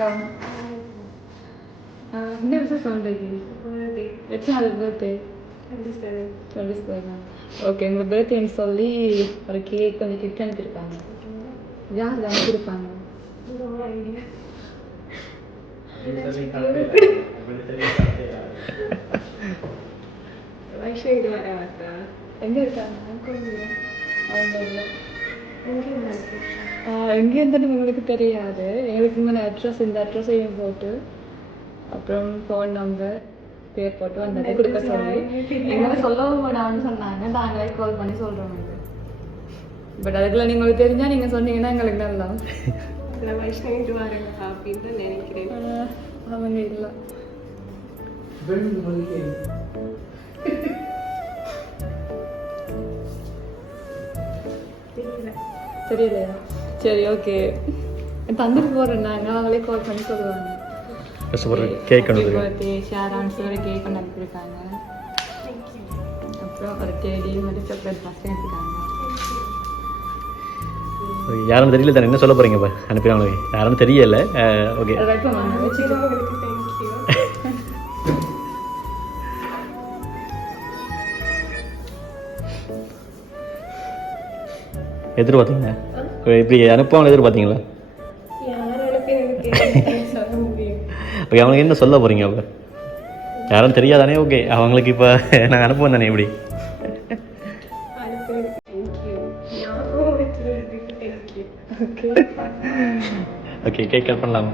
வணக்கம். என்ன விஷயம் சொல்கிறீங்க? எத்தனாவது பர்த்டே? 27. ஓகே, உங்கள் பர்த்டேன்னு சொல்லி ஒரு கேக் கொஞ்சம் கிஃப்ட் அனுப்பியிருக்காங்க. யார் அனுப்பியிருப்பாங்க? எங்கே இருக்காங்க? அவங்க இல்லை. எங்கே இருந்துட்டு உங்களுக்கு தெரியாது. எங்களுக்கு இங்கே அட்ரஸ், இந்த அட்ரஸையும் போட்டு அப்புறம் ஃபோன் நம்பர் பேர் போட்டு வந்ததை கொடுக்க சொல்லி எங்களை சொல்லவும் வேணாம்னு சொன்னாங்க. நாங்களே கால் பண்ணி சொல்கிறோம். பட் அதுக்குள்ள நீங்கள் தெரிஞ்சால் நீங்கள் சொன்னீங்கன்னா எங்களுக்கு நல்லா வைஷ்ணவிட்டு வாருங்க அப்படின்னு தான் நினைக்கிறேன். அவங்க இல்லை. தெரியலையா? சரி, ஓகே. தந்துட்டு போகிறேன். நாங்கள் அவங்களே கால் பண்ணி சொல்லுவாங்க. கேக் கேக் கொண்டு அனுப்பியிருக்காங்க. அப்புறம் ஒரு டேடி மாதிரி சாக்லேட் பாக்ஸ் எடுத்துருக்காங்க. யாரும் தெரியல தானே, என்ன சொல்ல போறீங்க? இப்போ அனுப்பிடுவாங்க, யாரும் தெரியல. ஓகே, எதிர்பார்த்தீங்க இப்படி அனுப்புவாங்க? எதிர்பார்த்தீங்களா? ஓகே, அவங்களுக்கு என்ன சொல்ல போறீங்க? அப்போ யாரும் தெரியாதானே? ஓகே, அவங்களுக்கு இப்போ நாங்கள் அனுப்புவோம் தானே? எப்படி? ஓகே, கேக் கட் பண்ணலாமா?